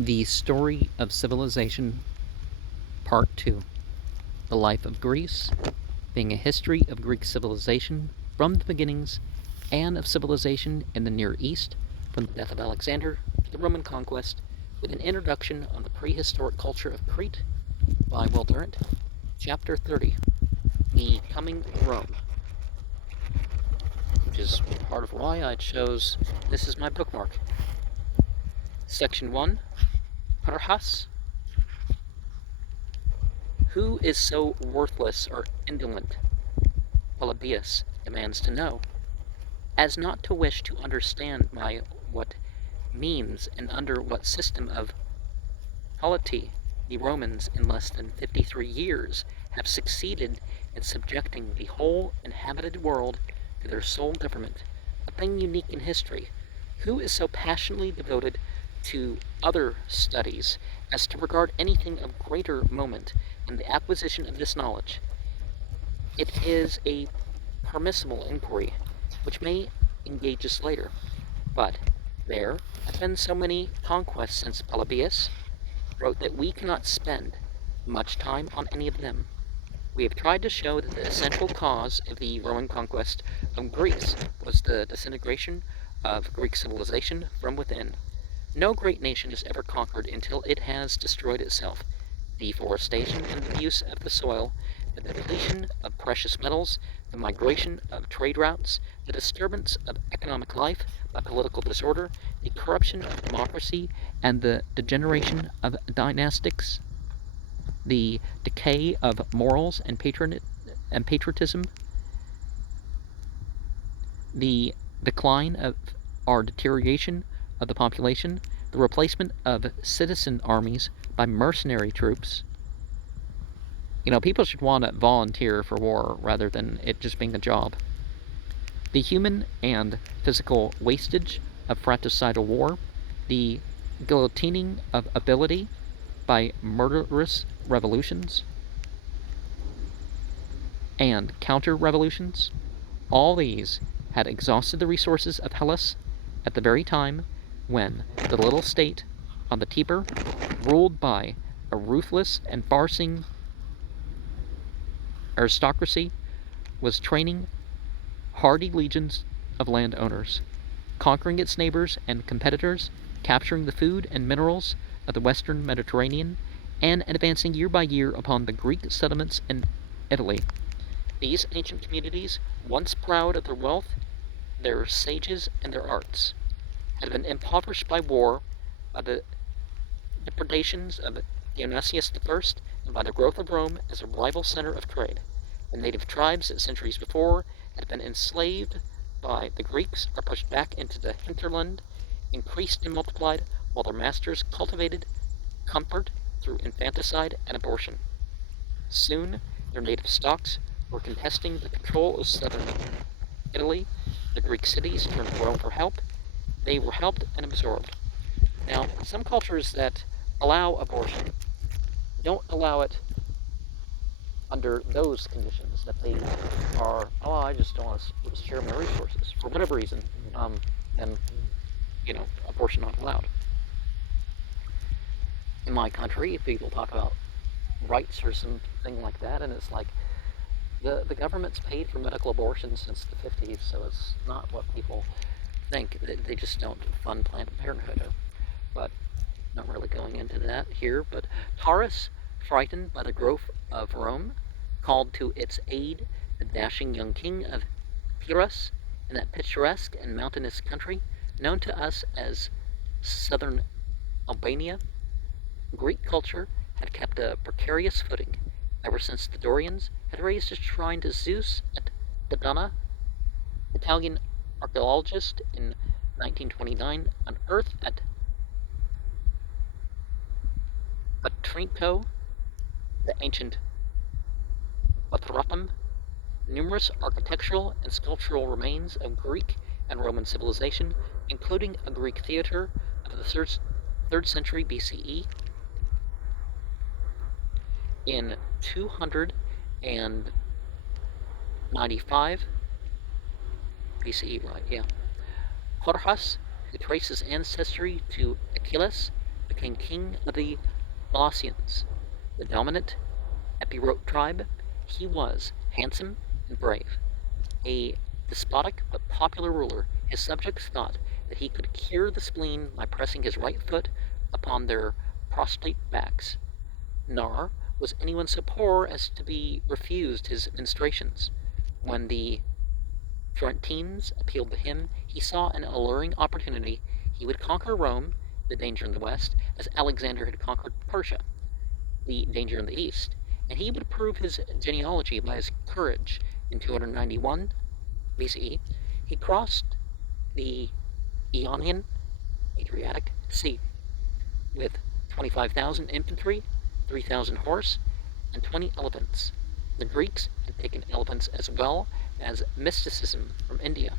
The Story of Civilization, Part 2. The Life of Greece, being a history of Greek civilization from the beginnings and of civilization in the Near East, from the death of Alexander to the Roman conquest, with an introduction on the prehistoric culture of Crete by Will Durant. Chapter 30, The Coming of Rome, which is part of why I chose this as my bookmark. Section 1, Parhas. Who is so worthless or indolent, Polybius demands to know, as not to wish to understand by what means and under what system of polity the Romans in less than 53 years have succeeded in subjecting the whole inhabited world to their sole government, a thing unique in history? Who is so passionately devoted to other studies as to regard anything of greater moment in the acquisition of this knowledge? It is a permissible inquiry, which may engage us later, but there have been so many conquests since Polybius wrote that we cannot spend much time on any of them. We have tried to show that the essential cause of the Roman conquest of Greece was the disintegration of Greek civilization from within. No great nation is ever conquered until it has destroyed itself. Deforestation and abuse of the soil, the depletion of precious metals, the migration of trade routes, the disturbance of economic life by political disorder, the corruption of democracy, and the degeneration of dynastics, the decay of morals and patriotism, the decline of our deterioration of the population, the replacement of citizen armies by mercenary troops. People should want to volunteer for war rather than it just being a job. The human and physical wastage of fratricidal war, the guillotining of ability by murderous revolutions and counter-revolutions, all these had exhausted the resources of Hellas at the very time when the little state on the Tiber, ruled by a ruthless and far-seeing aristocracy, was training hardy legions of landowners, conquering its neighbors and competitors, capturing the food and minerals of the western Mediterranean, and advancing year by year upon the Greek settlements in Italy. These ancient communities, once proud of their wealth, their sages, and their arts, had been impoverished by war, by the depredations of Dionysius I, and by the growth of Rome as a rival center of trade. The native tribes that centuries before had been enslaved by the Greeks are pushed back into the hinterland, increased and multiplied, while their masters cultivated comfort through infanticide and abortion. Soon, their native stocks were contesting the control of southern Italy. The Greek cities turned to Rome for help. They were helped and absorbed. Now, some cultures that allow abortion don't allow it under those conditions, that they are, I just don't want to share my resources for whatever reason, then abortion not allowed. In my country, people talk about rights or something like that, and it's like the government's paid for medical abortion since the 50s, so it's not what people think. They just don't fund Planned Parenthood. But not really going into that here. But Taurus, frightened by the growth of Rome, called to its aid the dashing young king of Pyrrhus in that picturesque and mountainous country known to us as southern Albania. Greek culture had kept a precarious footing ever since the Dorians had raised a shrine to Zeus at Dodona. Italian archaeologist in 1929 unearthed at Otranto, the ancient Bothropum, numerous architectural and sculptural remains of Greek and Roman civilization, including a Greek theater of the 3rd century BCE. In 295 BCE, right, yeah. Horhas, who traced his ancestry to Achilles, became king of the Molossians, the dominant Epirote tribe. He was handsome and brave, a despotic but popular ruler. His subjects thought that he could cure the spleen by pressing his right foot upon their prostrate backs. Nor was anyone so poor as to be refused his ministrations. When the Florentines appealed to him, he saw an alluring opportunity. He would conquer Rome, the danger in the west, as Alexander had conquered Persia, the danger in the east, and he would prove his genealogy by his courage. In 291 BCE, he crossed the Ionian Adriatic Sea with 25,000 infantry, 3,000 horse, and 20 elephants. The Greeks had taken elephants as well as mysticism from India.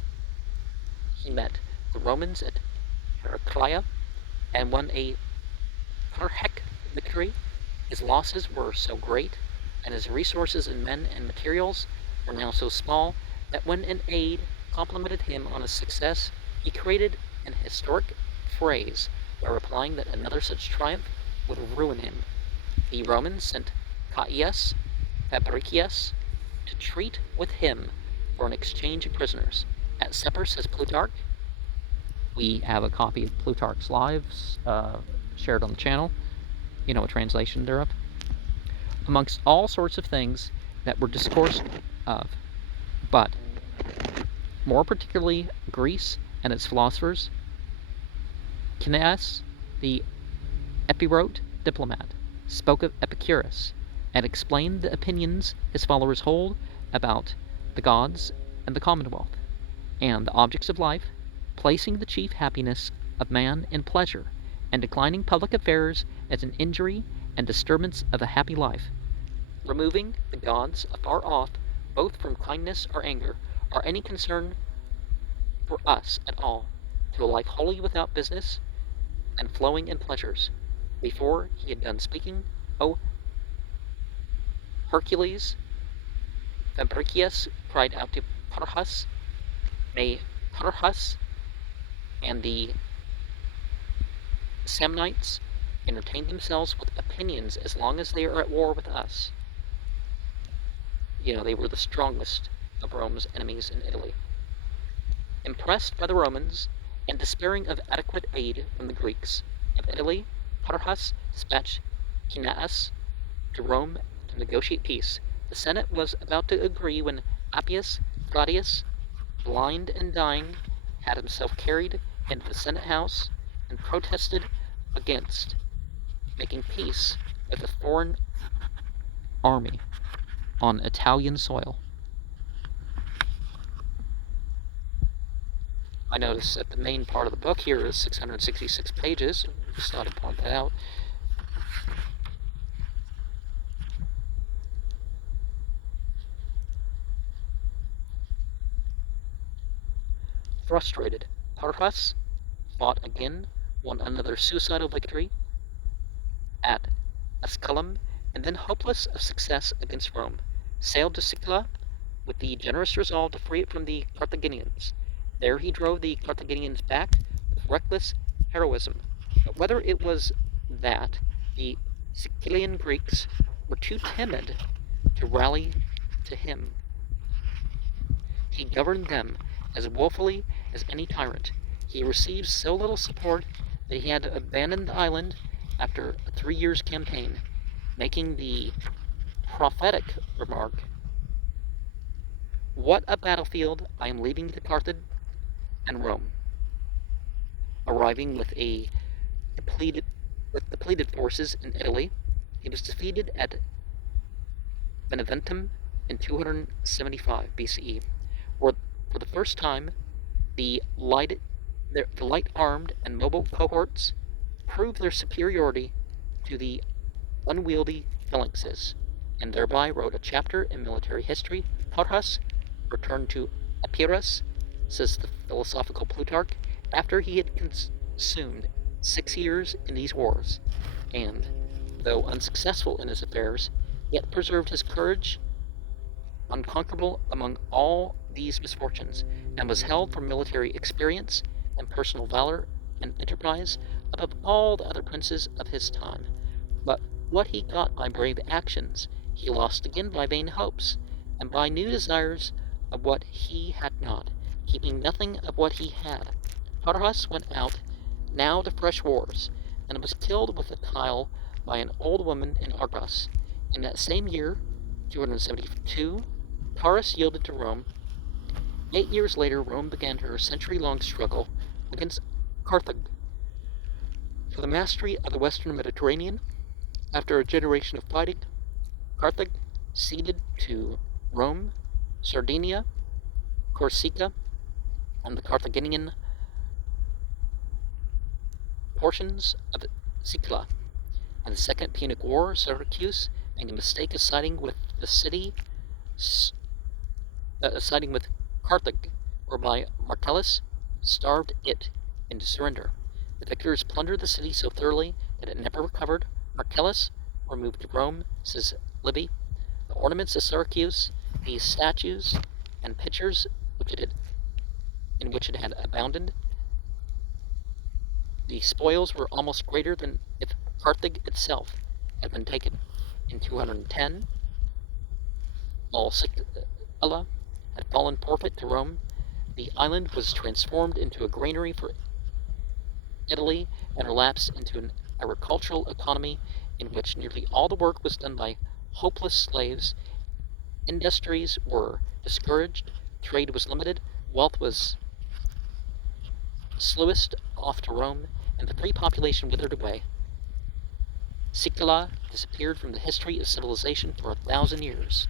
He met the Romans at Heraclea and won a Pyrrhic victory. His losses were so great, and his resources in men and materials were now so small, that when an aide complimented him on his success, he created an historic phrase by replying that another such triumph would ruin him. The Romans sent Caius Fabricius to treat with him for an exchange of prisoners. At supper, says Plutarch, we have a copy of Plutarch's Lives shared on the channel. You know what translation thereof. Amongst all sorts of things that were discoursed of, but more particularly Greece and its philosophers, Cneius, the Epirote diplomat, spoke of Epicurus, and explained the opinions his followers hold about the gods and the commonwealth, and the objects of life, placing the chief happiness of man in pleasure, and declining public affairs as an injury and disturbance of a happy life, removing the gods afar off, both from kindness or anger, or any concern for us at all, to a life wholly without business, and flowing in pleasures. Before he had done speaking, O Hercules, Fabricius cried out to Pyrrhus, may Pyrrhus and the Samnites entertain themselves with opinions as long as they are at war with us. You know, they were the strongest of Rome's enemies in Italy. Impressed by the Romans, and despairing of adequate aid from the Greeks of Italy, Pyrrhus dispatched Cneius to Rome to negotiate peace. The Senate was about to agree when Appius Claudius, blind and dying, had himself carried into the Senate house and protested against making peace with a foreign army on Italian soil. I notice that the main part of the book here is 666 pages. Just thought I'd point that out. Frustrated, Pyrrhus fought again, won another suicidal victory at Asculum, and then, hopeless of success against Rome, sailed to Sicily with the generous resolve to free it from the Carthaginians. There he drove the Carthaginians back with reckless heroism. But whether it was that the Sicilian Greeks were too timid to rally to him, he governed them as woefully as any tyrant. He received so little support that he had to abandon the island after a 3 years campaign, making the prophetic remark, "What a battlefield I am leaving to Carthage and Rome." Arriving with depleted forces in Italy, he was defeated at Beneventum in 275 BCE, where for the first time the light-armed and mobile cohorts proved their superiority to the unwieldy phalanxes, and thereby wrote a chapter in military history. Pyrrhus returned to Epirus, says the philosophical Plutarch, after he had consumed 6 years in these wars, and, though unsuccessful in his affairs, yet preserved his courage unconquerable among all these misfortunes, and was held for military experience and personal valor and enterprise above all the other princes of his time. But what he got by brave actions, he lost again by vain hopes, and by new desires of what he had not, keeping nothing of what he had. Tarhas went out now to fresh wars, and was killed with a tile by an old woman in Argos. In that same year, 272, Taurus yielded to Rome. 8 years later, Rome began her century-long struggle against Carthage for the mastery of the western Mediterranean. After a generation of fighting, Carthage ceded to Rome, Sardinia, Corsica, and the Carthaginian portions of Sicily. In the Second Punic War, Syracuse made the mistake of siding with Carthage, whereby Marcellus starved it into surrender. The victors plundered the city so thoroughly that it never recovered. Marcellus removed to Rome, says Livy, the ornaments of Syracuse, these statues and pictures in which it had abounded. The spoils were almost greater than if Carthage itself had been taken. In 210, all Sicily had fallen forfeit to Rome. The island was transformed into a granary for Italy and relapsed into an agricultural economy in which nearly all the work was done by hopeless slaves. Industries were discouraged, trade was limited, wealth was sluiced off to Rome, and the free population withered away. Sicily disappeared from the history of civilization for 1,000 years.